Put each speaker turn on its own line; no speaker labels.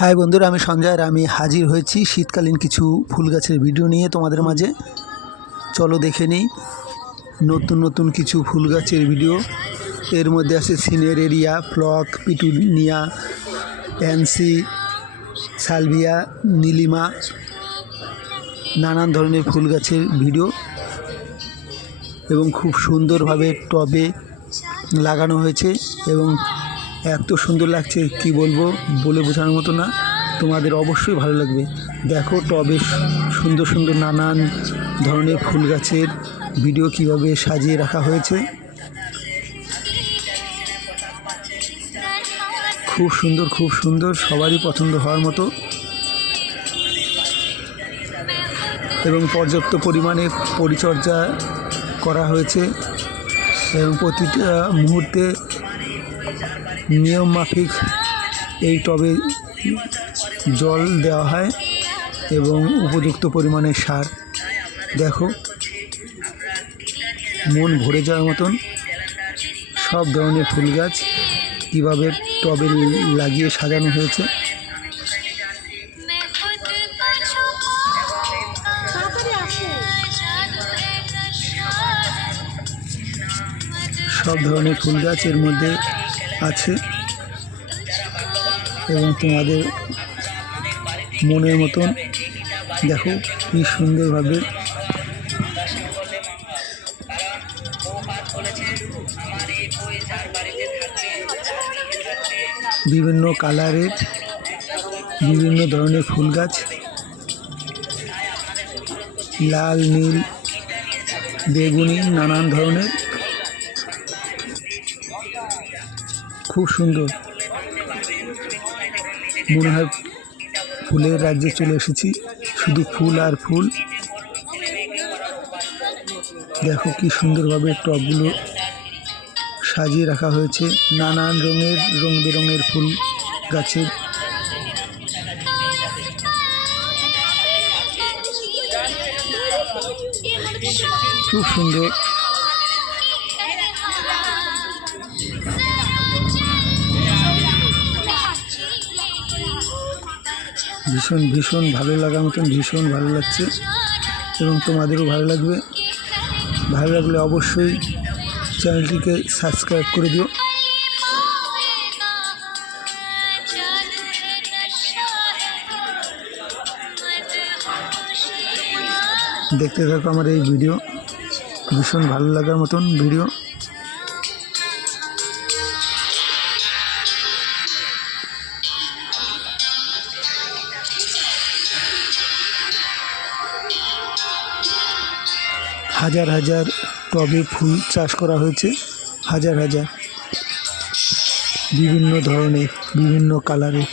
High বন্ধুরা, আমি সঞ্জয় আর আমি হাজির হয়েছি শীতকালীন কিছু ফুল গাছের ভিডিও নিয়ে তোমাদের মাঝে। চলো দেখে নিই, নতুন নতুন কিছু ফুল গাছের ভিডিও। এর মধ্যে আছে সিনের area phlox, petunia pansy salvia, Nilima, নানান ধরনের ফুল গাছের ভিডিও। এবং খুব সুন্দরভাবে টবে লাগানো হয়েছে এবং এত সুন্দর লাগছে, কি বলব? বলে বোঝানোর মতো না। তোমাদের অবশ্যই ভালো লাগবে। দেখো টবে সুন্দর সুন্দর নানান ধরনের ফুল গাছের ভিডিও কীভাবে সাজিয়ে রাখা হয়েছে। খুব সুন্দর খুব সুন্দর, সবারই পছন্দ হওয়ার মতো। এবং পর্যাপ্ত পরিমাণে পরিচর্যা করা হয়েছে। এবং প্রতিটা মুহূর্তে নিয়ম মাফিক এই টবে জল দেওয়া হয় এবং উপযুক্ত পরিমাণে সার। দেখো, মন ভরে যাওয়ার মতন সব ধরনের ফুল গাছ কীভাবে টবে লাগিয়ে সাজানো হয়েছে। সব ধরনের ফুল গাছের মধ্যে আছে এবং তোমাদের মনের মতন। দেখো কি সুন্দরভাবে বিভিন্ন কালারের, বিভিন্ন ধরনের ফুল গাছ, লাল, নীল, বেগুনি, নানান ধরনের খুব সুন্দর। মনে হয় ফুলের রাজ্যে চলে এসেছি। শুধু ফুল আর ফুল। দেখো কি সুন্দরভাবে টবগুলো সাজিয়ে রাখা হয়েছে। নানান রঙের, রং বেরঙের ফুল গাছের। খুব সুন্দর। ভীষণ ভীষণ ভালো লাগার মতন, ভীষণ ভালো লাগছে। এবং তোমাদেরও ভালো লাগবে। ভালো লাগলে অবশ্যই চ্যানেলটিকে সাবস্ক্রাইব করে দিও। দেখতে থাকো আমার এই ভিডিও। ভীষণ ভালো লাগার মতন ভিডিও। হাজার হাজার টবে ফুল চাষ করা হয়েছে হাজার হাজার। বিভিন্ন ধরনের বিভিন্ন কালারের।